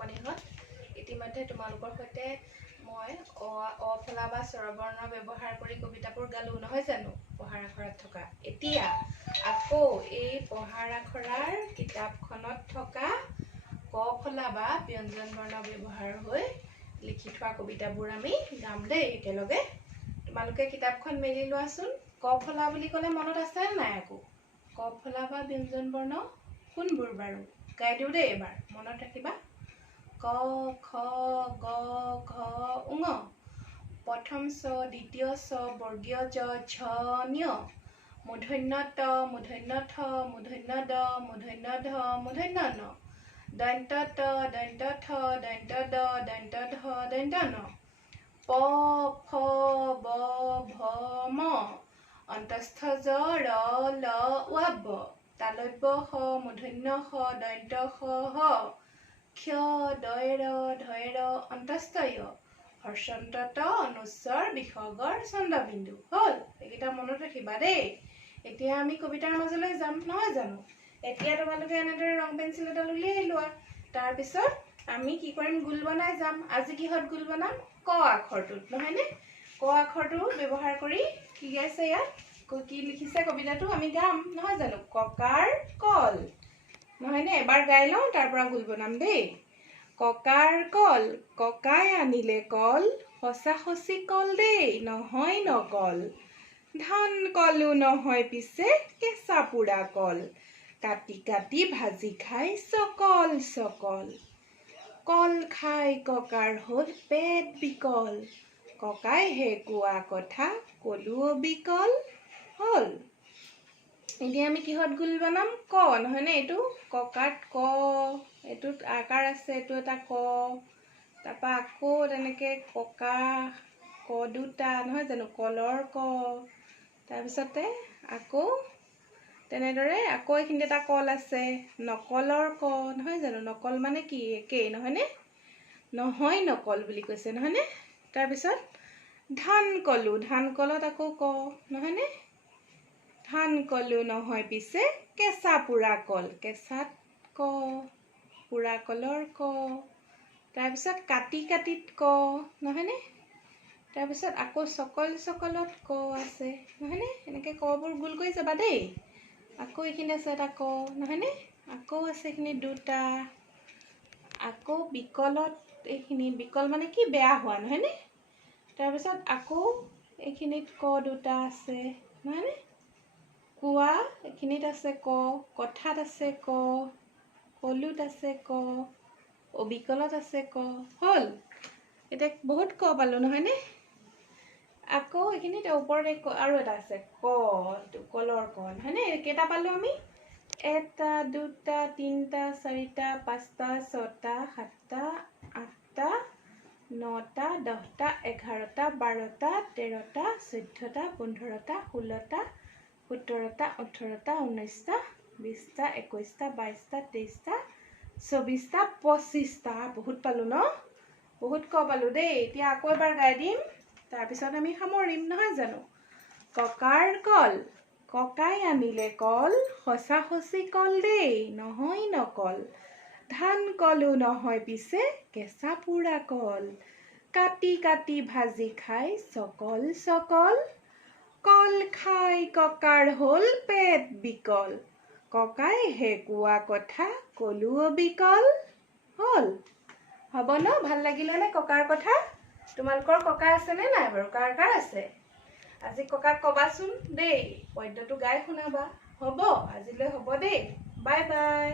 অকণিহঁত ইতিমধ্যে তোমালোকৰ সৈতে মই অফলা বা স্বৰবৰ্ণ ব্যৱহাৰ কৰি কবিতাবোৰ গালো নহয় জানো পঢ়াৰ আখৰাত থকা। এতিয়া আকৌ এই পঢ়াৰ আখৰাৰ কিতাপখনত থকা ক ফলা বা ব্যঞ্জন বৰ্ণ ব্যৱহাৰ হৈ লিখি থোৱা কবিতাবোৰ আমি গাম দেই একেলগে। তোমালোকে কিতাপখন মেলি লোৱাচোন। ক ফলা বুলি ক'লে মনত আছে নাই আকৌ? ক ফলা বা ব্যঞ্জন বৰ্ণ কোনবোৰ বাৰু? গাই দিওঁ দেই এবাৰ, মনত ৰাখিবা। ক খ গ ঘ ঙ, প্ৰথম ছ, দ্বিতীয় ছ, বৰ্গীয় জ, ঝ ঞ, মূৰ্ধন্য ত, মূৰ্ধন্য ঠ, মূৰ্ধন্য ড, মূৰ্ধন্য ধ, মূৰ্ধন্য ণ, দন্ত্য ত, দন্ত্য থ, দন্ত্য দ, দন্ত্য ধ, দন্ত্য ন, প ফ ব ভ ম, অন্তস্থ জ ৰ ল ৱ ব, তালব্য শ, মূৰ্ধন্য ষ, দন্ত্য শ হ, ক্ষ দয় ৰ ধয় ৰ, অন্তস্থ য়, হৰ্ষন্ত ত, অনুস্বৰ বিসৰ্গৰ চন্দ্ৰবিন্দু। হ'ল? এইকেইটা মনত ৰাখিবা দেই। এতিয়া আমি কবিতাৰ মাজলৈ যাম নহয় জানো? এতিয়া তোমালোকে এনেদৰে ৰং পেঞ্চিল এডাল উলিয়াই লোৱা। তাৰপিছত আমি কি কৰিম? গোল বনাই যাম। আজি কিহত গোল বনাম? ক আখৰটোত, নহয়নে? ক আখৰটো ব্যৱহাৰ কৰি কি গাইছে ইয়াত? কি লিখিছে কবিতাটো আমি গাম নহয় জানো? ককাৰ কল, নহয়নে? এবাৰ গাই লওঁ, তাৰ পৰা গোল বনাম দেই। ককাৰ কল, ককাই আনিলে কল, সঁচা সঁচি কল দেই, নহয় নকল। ধান কলো নহয় পিছে, কেঁচা পোৰা কল, কাটি কাটি ভাজি খাই চকল চকল। কল খাই ককাৰ হ'ল পেট বিকল, ককাইহে কোৱা কথা কলো অবিকল। হ'ল? এতিয়া আমি কিহত গোল বনাম? ক, নহয়নে? এইটো ককাত ক, এইটোত আকাৰ আছে, এইটো এটা ক, তাৰপৰা আকৌ তেনেকৈ ককা ক দুটা, নহয় জানো? কলৰ ক, তাৰপিছতে আকৌ তেনেদৰে আকৌ এইখিনিত এটা কল আছে, নকলৰ ক, নহয় জানো? নকল মানে কি? একেই, নহয়নে? নহয় নকল বুলি কৈছে, নহয়নে? তাৰপিছত ধান কলো, ধান কলত আকৌ ক, নহয়নে? ধান কলো নহয় পিছে, কেঁচা পোৰা কল, কেঁচাত ক, পোৰা কলৰ ক, তাৰপিছত কাটি কাটিত ক, নহয়নে? তাৰপিছত আকৌ চকল চকলত ক আছে, নহয়নে? এনেকৈ কবোৰ গোল কৰি যাবা দেই। আকৌ এইখিনি আছে এটা ক, নহয়নে? আকৌ আছে এইখিনি দুটা, আকৌ বিকলত এইখিনি, বিকল মানে কি? বেয়া হোৱা, নহয়নে? তাৰপিছত আকৌ এইখিনিত ক দুটা আছে, নহয়নে? কোৱা এইখিনিত আছে ক, কথাত আছে ক, কলুত আছে ক, অবিকলত আছে ক। হ'ল? এতিয়া বহুত ক পালো, নহয়নে? আকৌ এইখিনিত ওপৰত আৰু এটা আছে ক, কলৰ ক, নহয়নে? কেইটা পালো আমি? এটা, দুটা, তিনিটা, চাৰিটা, পাঁচটা, ছটা, সাতটা, আঠটা, নটা, দহটা, 11টা, 12টা, 13টা, 14টা, 15টা, 16টা, 17টা, 18টা, 19টা, 20টা, 21টা, 22টা, 23টা, 24টা, 25টা। বহুত পালো ন? বহুত ক পালো দেই। এতিয়া আকৌ এবাৰ গাই দিম, তাৰপিছত আমি সামৰিম নহয় জানো? ককাৰ কল, ককাই আনিলে কল, সঁচা সঁচি কল দেই, নহয় নকল। ধান কলো নহয় পিছে, কেঁচা পোৰা কল, কাটি কাটি ভাজি খাই চকল চকল। কল খাই ককাৰ হ'ল পেট বিকল, ককাইহে কোৱা কথা কলো অবিকল। হ'ল? হ'ব ন? ভাল লাগিলেনে ককাৰ কথা? তোমালোকৰ ককা আছেনে নাই বাৰু? কাৰ কাৰ আছে? আজি ককাক কবাচোন দেই, পদ্যটো গাই শুনাবা। হ'ব? আজিলৈ হ'ব দেই। Bye bye.